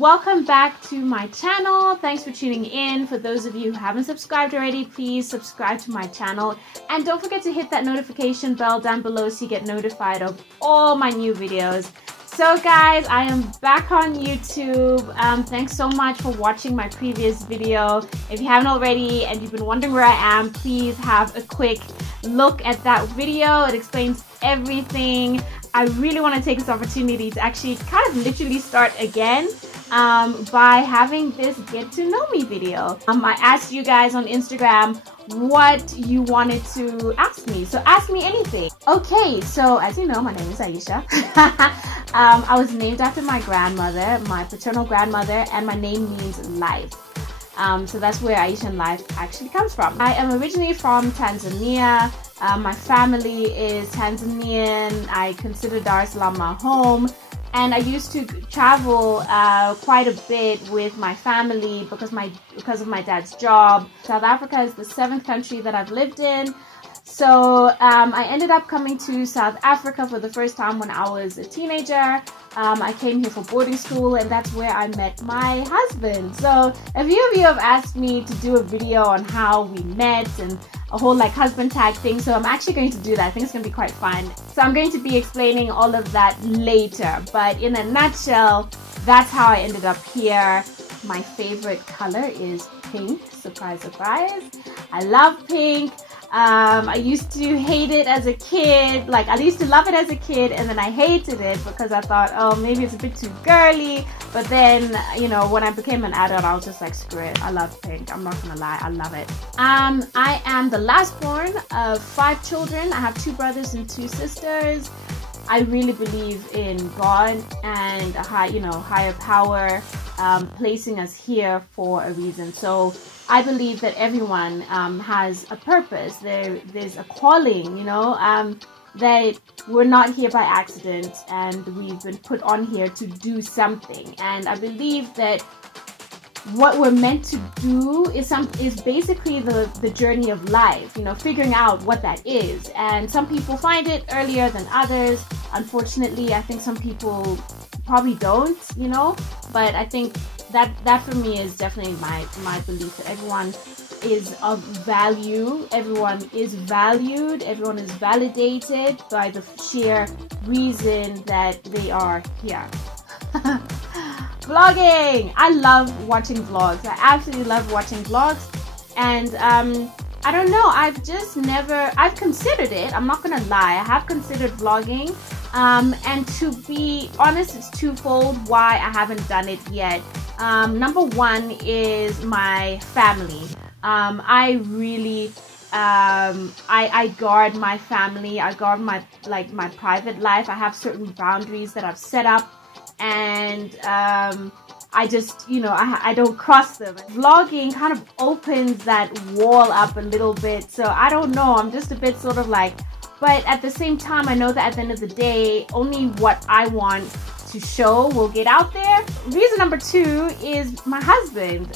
Welcome back to my channel. Thanks for tuning in. For those of you who haven't subscribed already, please subscribe to my channel and don't forget to hit that notification bell down below so you get notified of all my new videos. So guys, I am back on YouTube. Thanks so much for watching my previous video. If you haven't already and you've been wondering where I am, please have a quick look at that video. It explains everything. I really want to take this opportunity to actually kind of literally start again by having this get to know me video. I asked you guys on Instagram what you wanted to ask me, so ask me anything. Okay, so as you know, my name is Aisha. I was named after my grandmother, my paternal grandmother, and my name means life. So that's where Aisha and life actually comes from. I am originally from Tanzania. My family is Tanzanian. I consider Dar es Salaam my home. And I used to travel quite a bit with my family because of my dad's job. South Africa is the 7th country that I've lived in. So I ended up coming to South Africa for the first time when I was a teenager. I came here for boarding school and that's where I met my husband. So a few of you have asked me to do a video on how we met and a whole like husband tag thing. So I'm actually going to do that. I think it's going to be quite fun. So I'm going to be explaining all of that later. But in a nutshell, that's how I ended up here. My favorite color is pink. Surprise, surprise. I love pink. I used to hate it as a kid. Like I used to love it as a kid and then I hated it because I thought, oh, maybe it's a bit too girly. But then, you know, when I became an adult, I was just like, screw it. I love pink. I'm not gonna lie. I love it. I am the last born of 5 children. I have 2 brothers and 2 sisters. I really believe in God and a higher power placing us here for a reason. So I believe that everyone has a purpose. There's a calling, you know, that we're not here by accident and we've been put on here to do something. And I believe that what we're meant to do is basically the journey of life, you know, figuring out what that is. And some people find it earlier than others. Unfortunately, I think some people probably don't, you know, but I think that for me is definitely my belief that everyone is of value, everyone is valued, everyone is validated by the sheer reason that they are here. Vlogging! I love watching vlogs. I absolutely love watching vlogs. And I don't know, I've considered it. I'm not gonna lie, I have considered vlogging. And to be honest, it's twofold why I haven't done it yet. Number one is my family. I really I guard my family. I guard my private life. I have certain boundaries that I've set up, and I just, you know, I don't cross them. Vlogging kind of opens that wall up a little bit, so I don't know, I'm just a bit sort of like, but at the same time I know that at the end of the day only what I want to show will get out there. Reason number 2 is my husband.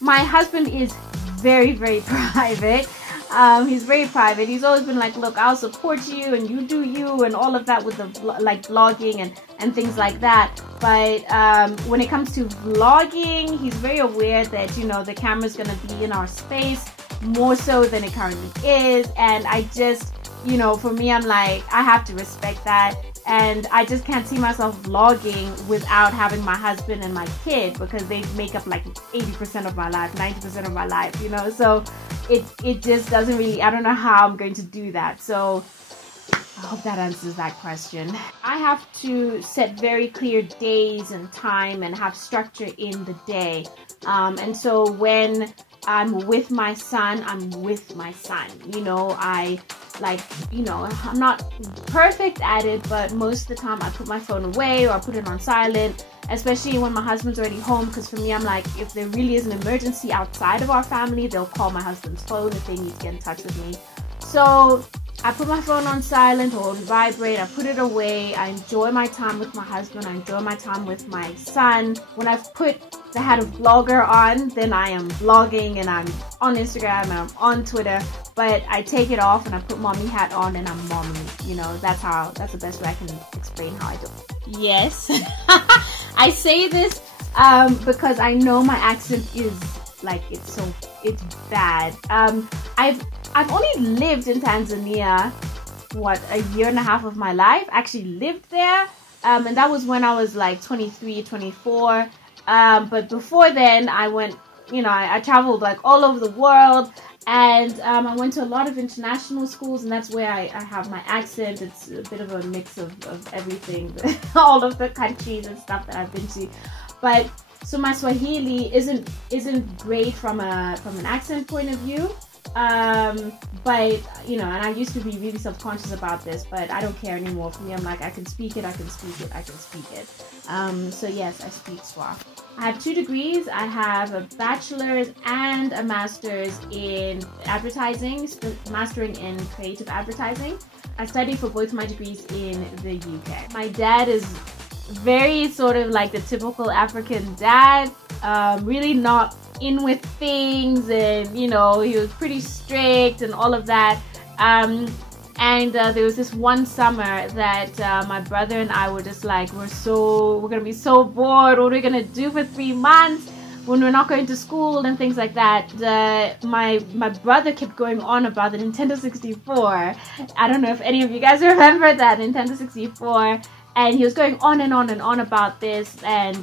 My husband is very, very private. He's very private. He's always been like, look, I'll support you and you do you and all of that with the vlogging and things like that. But when it comes to vlogging, he's very aware that, you know, the camera's gonna be in our space more so than it currently is. And I just, you know, for me, I'm like, I have to respect that. And I just can't see myself vlogging without having my husband and my kid, because they make up like 80% of my life, 90% of my life, you know. So it just doesn't really, I don't know how I'm going to do that. So I hope that answers that question. I have to set very clear days and time and have structure in the day. And so when I'm with my son, I'm with my son. You know, you know, I'm not perfect at it, but most of the time I put my phone away or I put it on silent, especially when my husband's already home, because for me, I'm like, if there really is an emergency outside of our family, they'll call my husband's phone if they need to get in touch with me. So I put my phone on silent or on vibrate. I put it away. I enjoy my time with my husband. I enjoy my time with my son. When I've put the hat of vlogger on, then I am vlogging and I'm on Instagram and I'm on Twitter. But I take it off and I put mommy hat on and I'm mommy. You know, that's the best way I can explain how I do it. Yes, I say this because I know my accent is like, it's bad. I've only lived in Tanzania, what, a year and a half of my life. Actually lived there, and that was when I was like 23, 24. But before then, I went, I traveled like all over the world, and I went to a lot of international schools, and that's where I have my accent. It's a bit of a mix of everything, all of the countries and stuff that I've been to. But so my Swahili isn't great from an accent point of view. But and I used to be really self-conscious about this, but I don't care anymore. For me, I'm like, I can speak it. So yes, I speak Swa. I have 2 degrees. I have a bachelor's and a master's in advertising, mastering in creative advertising. I studied for both my degrees in the UK. My dad is very sort of like the typical African dad, really not in with things, and he was pretty strict and all of that. And there was this one summer that my brother and I were just like, we're gonna be so bored. What are we gonna do for 3 months when we're not going to school and things like that? My brother kept going on about the Nintendo 64. I don't know if any of you guys remember that Nintendo 64. And he was going on and on and on about this, and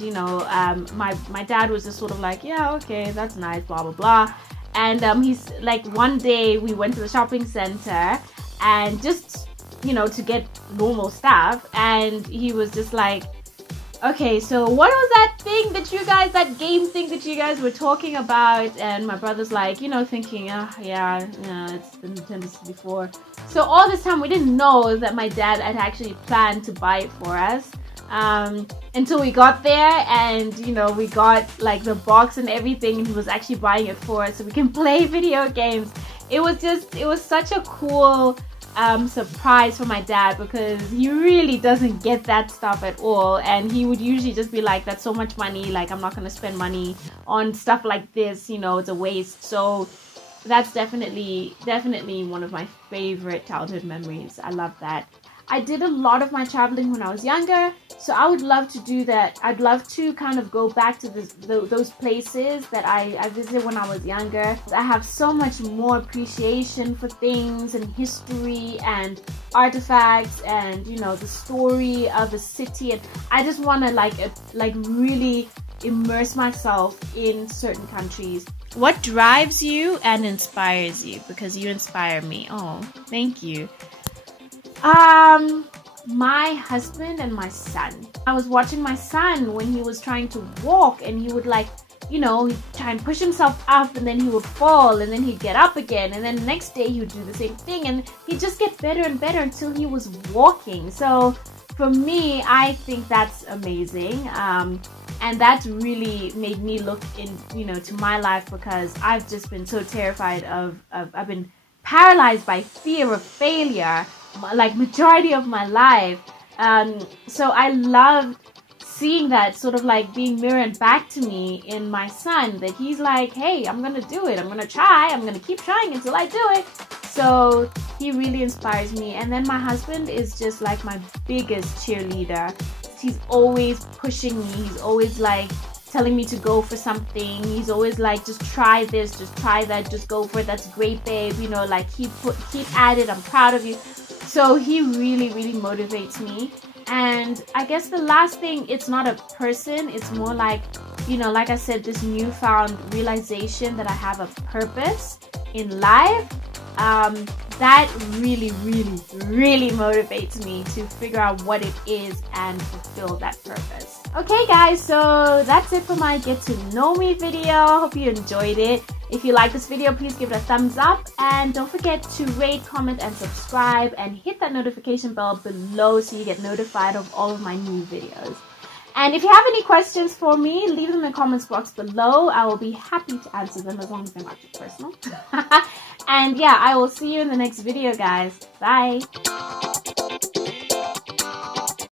my dad was just sort of like, yeah, okay, that's nice, blah blah blah. And he's like, one day we went to the shopping center, and just to get normal stuff, and he was just like, okay, so what was that game thing that you guys were talking about? And my brother's like, thinking, yeah, it's the Nintendo 64. So all this time we didn't know that my dad had actually planned to buy it for us, until we got there, and we got like the box and everything, and he was actually buying it for us so we can play video games. It was such a cool surprise for my dad, because he really doesn't get that stuff at all, and he would usually just be like, that's so much money, like I'm not gonna spend money on stuff like this, it's a waste. So that's definitely one of my favorite childhood memories. I love that. I did a lot of my traveling when I was younger, so I would love to do that. I'd love to kind of go back to those places that I visited when I was younger. I have so much more appreciation for things and history and artifacts and the story of the city, and I just want to like really immerse myself in certain countries. What drives you and inspires you? Because you inspire me. Oh, thank you. My husband and my son. I was watching my son when he was trying to walk, and he would he'd try and push himself up, and then he would fall, and then he'd get up again, and then the next day he would do the same thing, and he'd just get better and better until he was walking. So for me, I think that's amazing. And that's really made me look to my life, because I've just been so terrified I've been paralyzed by fear of failure, like majority of my life. So I loved seeing that sort of like being mirrored back to me in my son, that he's like, hey, I'm gonna do it, I'm gonna try, I'm gonna keep trying until I do it. So he really inspires me. And then my husband is just like my biggest cheerleader. He's always pushing me, he's always like telling me to go for something. He's always like, just try this, just try that, just go for it, that's great, babe, like keep at it, I'm proud of you. So he really motivates me. And I guess the last thing, it's not a person, it's more like, like I said, this newfound realization that I have a purpose in life. That really motivates me to figure out what it is and fulfill that purpose. Okay guys, so that's it for my get to know me video. Hope you enjoyed it. If you like this video, please give it a thumbs up, and don't forget to rate, comment, and subscribe, and hit that notification bell below so you get notified of all of my new videos. And if you have any questions for me, leave them in the comments box below. I will be happy to answer them, as long as they're not too personal. And yeah, I will see you in the next video, guys. Bye.